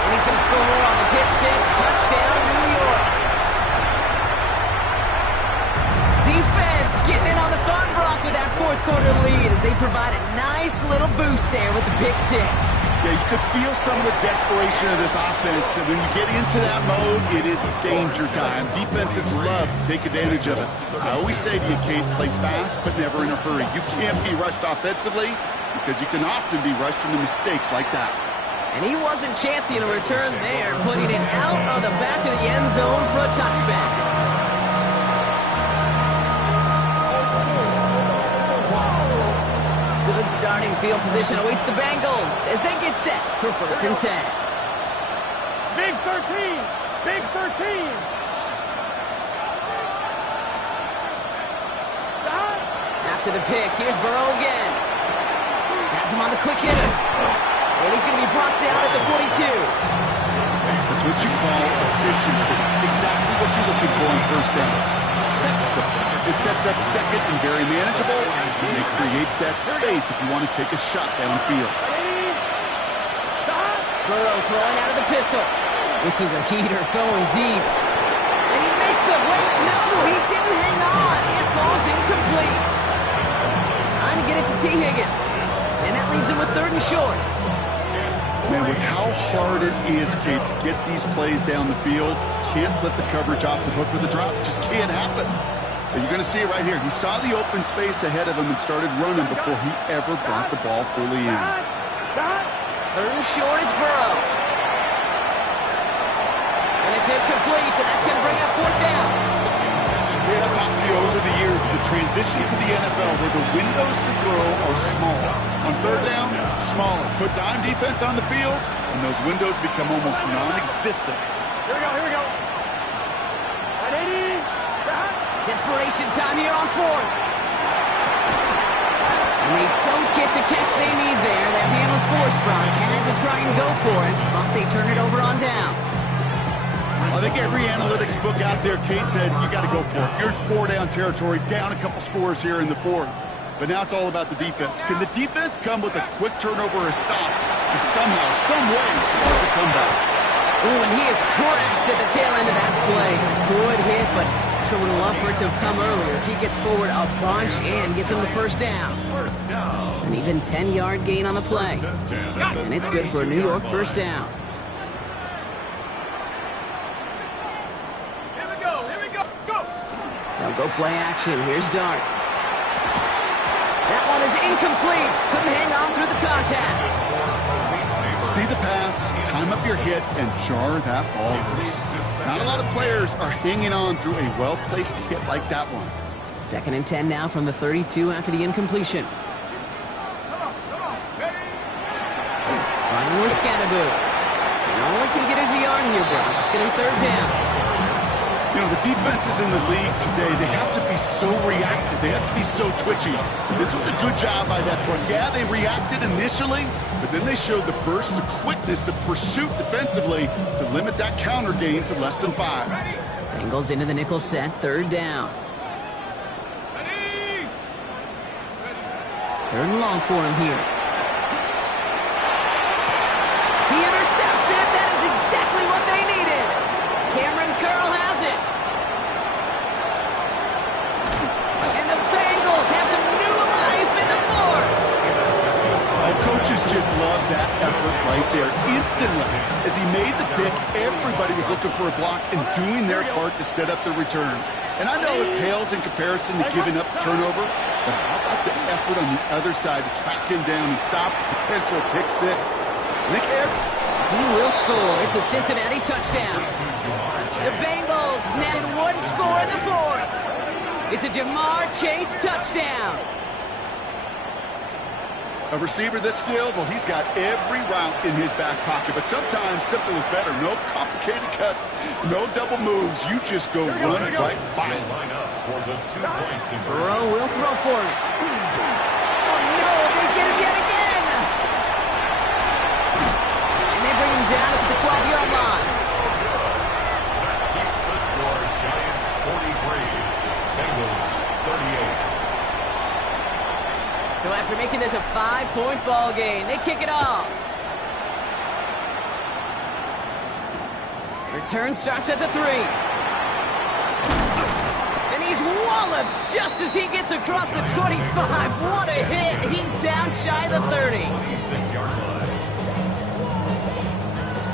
And he's going to score on the pick six. Touchdown, New York. Defense getting in on the fun, Brock, with that fourth quarter lead as they provide a nice little boost there with the pick six. Yeah, you could feel some of the desperation of this offense. And when you get into that mode, it is danger time. Defenses love to take advantage of it. I always say to you, Kate, play fast but never in a hurry. You can't be rushed offensively because you can often be rushed into mistakes like that. And he wasn't chancing a return there, putting it out on the back of the end zone for a touchback. Good starting field position awaits the Bengals as they get set for 1st and 10. Big 13. After the pick, here's Burrow again. Has him on the quick hitter. And he's going to be brought down at the 42. That's what you call efficiency. Exactly what you're looking for on 1st down. Textbook. It sets up 2nd and very manageable, and it creates that space if you want to take a shot downfield. Burrow throwing out of the pistol. This is a heater going deep. And he makes the wait. No, he didn't hang on. It falls incomplete. Trying to get it to T. Higgins. And that leaves him with 3rd and short. Man, with how hard it is, Kate, to get these plays down the field, can't let the coverage off the hook with a drop. It just can't happen. And you're going to see it right here. He saw the open space ahead of him and started running before he ever brought the ball fully in. 3rd and short, it's Burrow. And it's incomplete, and that's going to bring up 4th down. Yeah, I've talked to you over the years, the transition to the NFL where the windows to throw are smaller. On 3rd down, smaller. Put dime defense on the field, and those windows become almost non-existent. Here we go. 180. Desperation time here on 4th. And they don't get the catch they need there. Their hand was forced, Brock. Had to try and go for it, but they turn it over on downs. think every analytics book out there, Kate said, you got to go for it. You're in 4-down territory, down a couple scores here in the fourth. But now it's all about the defense. Can the defense come with a quick turnover or a stop to somehow, some way, spark a comeback? Oh, and he is cracked at the tail end of that play. Good hit, but sure would love for it to have come earlier as he gets forward a bunch and gets him the first down. First down. An even 10-yard gain on the play. First and 10. And it's good for a New York first down. Here we go. Go. They'll go play action. Here's Darts. That one is incomplete. Couldn't hang on through the contact. See the pass, time up your hit, and jar that ball loose. Not a lot of players are hanging on through a well-placed hit like that one. 2nd and 10 now from the 32 after the incompletion. Running with Scannaboo. And only can get us a yard here, bro. It's going to be 3rd down. You know, the defenses in the league today, they have to be so reactive. They have to be so twitchy. This was a good job by that front. Yeah, they reacted initially, but then they showed the burst of quickness of pursuit defensively to limit that counter gain to less than 5. Bengals into the nickel set, 3rd down. 3rd and long for him here. He intercepts it. That is exactly what they needed. Cameron Curl has it. And the Bengals have some new life in the fourth. Oh, coaches just love that effort right there. Instantly, as he made the pick, everybody was looking for a block and doing their part to set up the return. And I know it pales in comparison to giving up the turnover, but how about the effort on the other side to track him down and stop a potential pick six? Nick Evans. He will score. It's a Cincinnati touchdown. The Bengals netted 1 score in the fourth. It's a Jamar Chase touchdown. A receiver this skilled, well, he's got every route in his back pocket, but sometimes simple is better. No complicated cuts, no double moves. You just go run right by him. Line up for the 2-point conversion. Burrow will throw for it. Oh, no, they get him yet again. And they bring him down at the 12-yard line. That keeps the score. Giants 43, Bengals 38. So after making this a 5-point ball game, they kick it off. Return starts at the 3. And he's walloped just as he gets across the 25. What a hit. He's down shy of the 30. 26-yard line.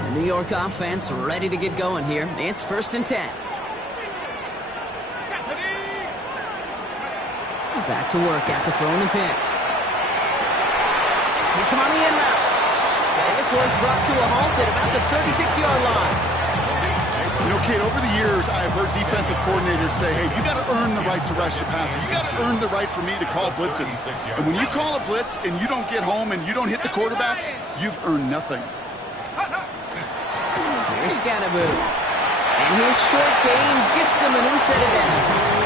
The New York offense ready to get going here. It's 1st and 10. Back to work after throwing the pick. Hits him on the in route. And this one's brought to a halt at about the 36-yard line. You know, Kate, over the years, I've heard defensive coordinators say, hey, you got to earn the right to rush the passer. You got to earn the right for me to call blitzes. And when you call a blitz and you don't get home and you don't hit the quarterback, you've earned nothing. Here's Scannaboo. And his short game gets them a new set of downs.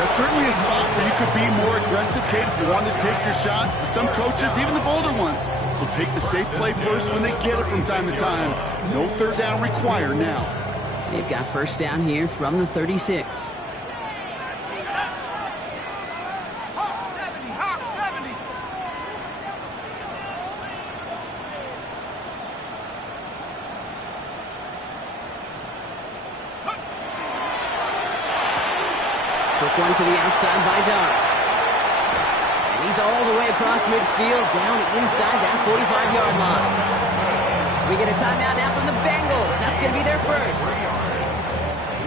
That's certainly a spot where you could be more aggressive, Kate, if you want to take your shots. But some coaches, even the bolder ones, will take the safe play first when they get it from time to time. No 3rd down required now. They've got 1st down here from the 36. Quick one to the outside by Dart. And he's all the way across midfield, down inside that 45-yard line. We get a timeout now from the Bengals. That's going to be their first.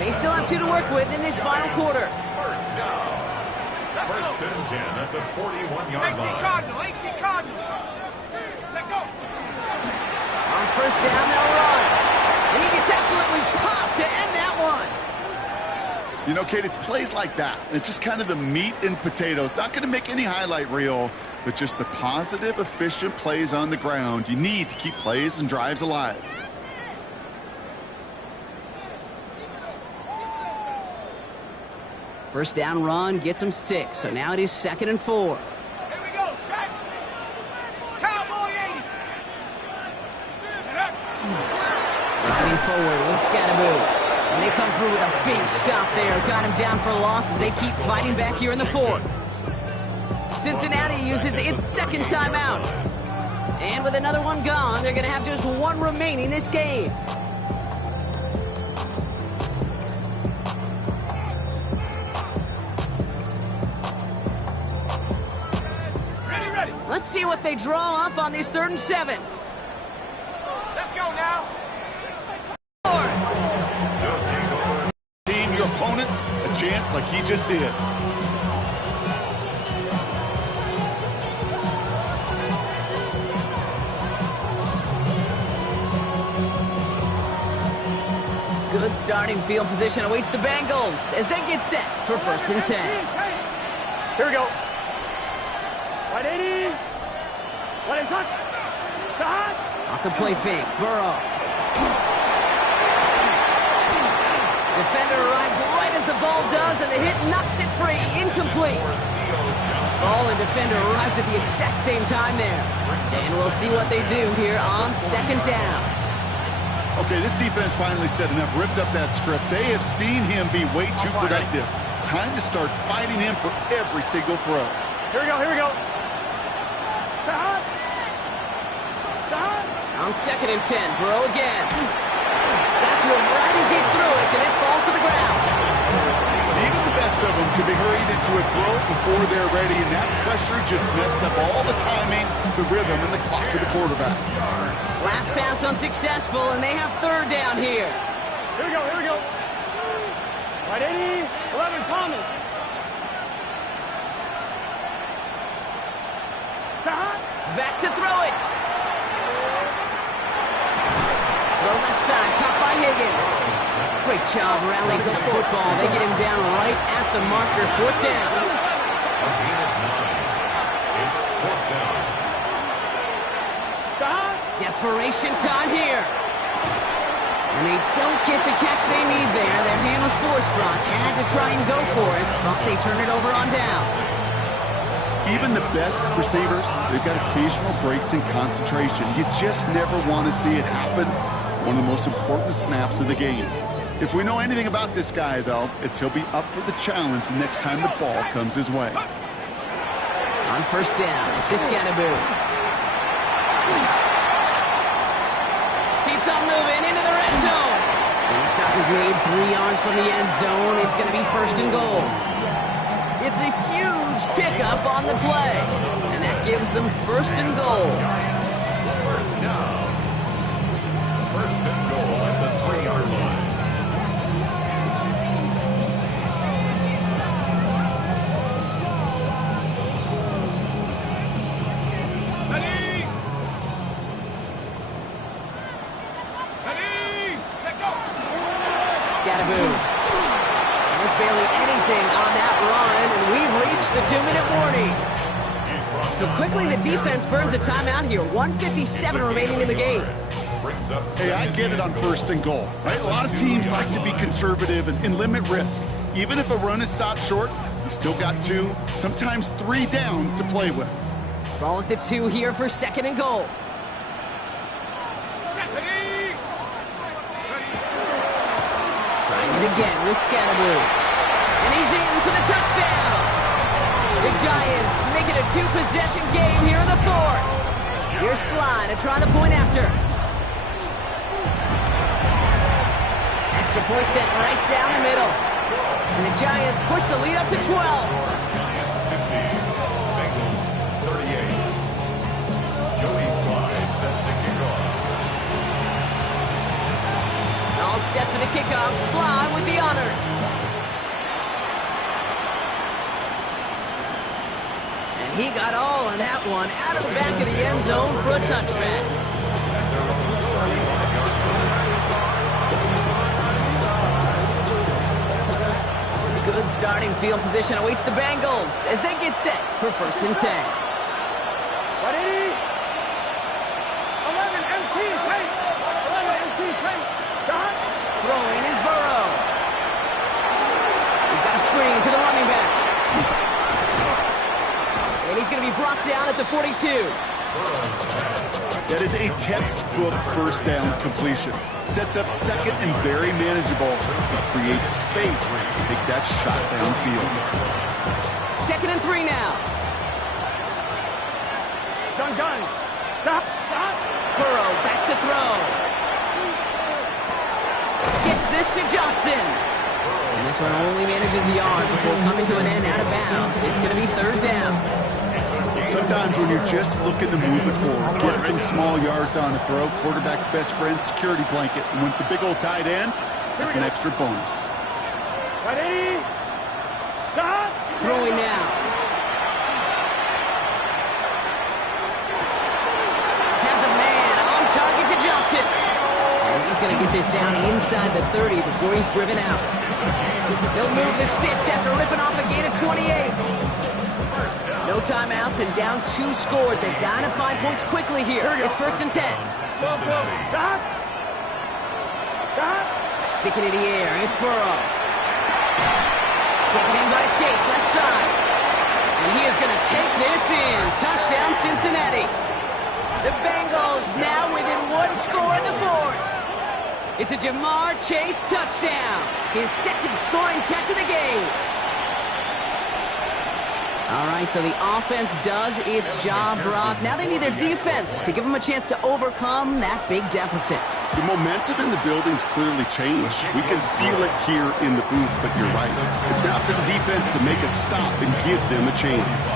They still have 2 to work with in this final quarter. First down. 1st and 10 at the 41-yard line. 18 Cardinal. Let go. On 1st down, they'll run. And he gets absolutely popped to end that one. You know, Kate, it's plays like that. It's just kind of the meat and potatoes. Not going to make any highlight reel, but just the positive, efficient plays on the ground. You need to keep plays and drives alive. First down run gets him 6, so now it is 2nd and 4. Here we go, set. Cowboy 80. Driving forward with Scattaboo. And they come through with a big stop there. Got him down for a loss as they keep fighting back here in the fourth. Cincinnati uses its second timeout. And with another one gone, they're going to have just one remaining this game. Ready. Let's see what they draw up on this 3rd and 7. Let's go now. Team your opponent a chance like he just did. Good starting field position awaits the Bengals as they get set for 1st and 10. Here we go. 180. What is hot? Hot. Off the play fake, Burrow. Defender arrives right as the ball does, and the hit knocks it free. Incomplete. Ball and defender arrives at the exact same time there. And we'll see what they do here on 2nd down. Okay, this defense finally set enough, ripped up that script. They have seen him be way too productive. Time to start fighting him for every single throw. Here we go. Stop. On 2nd and 10, Burrow again. Got to him right as he threw it, and it falls to the ground. Even the best of them could be hurried into a throw before they're ready, and that pressure just messed up all the timing, the rhythm, and the clock of the quarterback. Last pass unsuccessful, and they have 3rd down here. Here we go. 180. 11 Thomas. Stop. Back to throw it. Throw left side, caught by Higgins. Great job rallying to the football. They get him down right at the marker. 4th down. A gain of 9. It's 4th down. Stop. Desperation time here. And they don't get the catch they need there. Their hand was forced. Brock had to try and go for it, but they turn it over on downs. Even the best receivers, they've got occasional breaks in concentration. You just never want to see it happen. One of the most important snaps of the game. If we know anything about this guy, though, it's he'll be up for the challenge the next time the ball comes his way. On 1st down, this is Scattaboo. Keeps on moving into the red zone. And the stop is made 3 yards from the end zone. It's going to be 1st and goal. It's a huge pickup on the play. And that gives them 1st and goal. 1st down. 1st and goal at the 3-yard line. Scattaboo. And it's barely anything on that run, and we've reached the 2-minute warning. So quickly the defense burns a timeout here. 1:57 remaining in the game. Hey, I get it on 1st and goal, right? A lot of teams like to be conservative and limit risk. Even if a run is stopped short, you still got 2, sometimes 3 downs to play with. Ball at the 2 here for 2nd and goal. Trying it again with Scattaboo. And he's in for the touchdown. The Giants make it a 2-possession game here in the 4th. Here's Sly to try the point after. Extra point set right down the middle. And the Giants push the lead up to 12. Giants 50, Bengals 38. Joey Sly set to kick off. All set for the kickoff. Sly with the honors. And he got all of that one out of the back of the end zone for a touchback. Good starting field position awaits the Bengals as they get set for 1st and 10. 180. 11 MT play. 11 MT play. Dot. Throwing is Burrow. We've got a screen to the running back. And he's going to be brought down at the 42. Burrow's pass That is a textbook first down completion. Sets up second and very manageable. Creates space to take that shot downfield. 2nd and 3 now. Gun. Stop. Burrow back to throw. Gets this to Johnson. And this one only manages a yard before coming to an end out of bounds. It's going to be 3rd down. Sometimes when you're just looking to move it forward, get some small yards on a throw, quarterback's best friend, security blanket. And when it's a big old tight end, that's an extra bonus. Ready? Stop. Throwing now. Has a man on target to Johnson. And he's going to get this down inside the 30 before he's driven out. He'll move the sticks after ripping off a gain of 28. No timeouts and down 2 scores. They've got to find points quickly here. It's 1st and 10. Stop. Sticking in the air. It's Burrow. Taken in by Chase, left side. And he is going to take this in. Touchdown, Cincinnati. The Bengals now within 1 score in the 4th. It's a Jamar Chase touchdown. His 2nd scoring catch of the game. All right, so the offense does its job, Brock. Now they need their defense to give them a chance to overcome that big deficit. The momentum in the building's clearly changed. We can feel it here in the booth, but you're right. It's now to the defense to make a stop and give them a chance.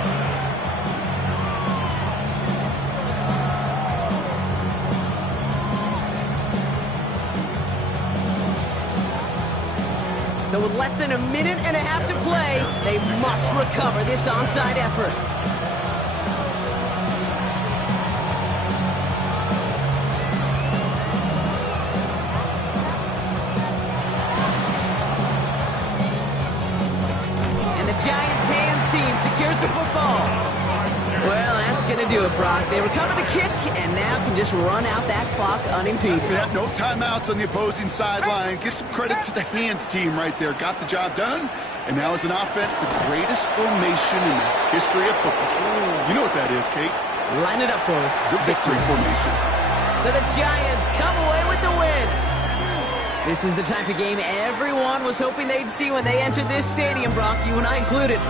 So with less than a minute and a half to play, they must recover this onside effort. And the Giants' hands team secures the football. Well, that's going to do it, Brock. They recover the kick and now can just run out that clock unimpeded. Yeah, no timeouts on the opposing sideline. Give some credit to the hands team right there. Got the job done. And now as an offense, the greatest formation in the history of football. You know what that is, Kate? Line it up, boys. The victory formation. So the Giants come away with the win. This is the type of game everyone was hoping they'd see when they entered this stadium, Brock, you and I included.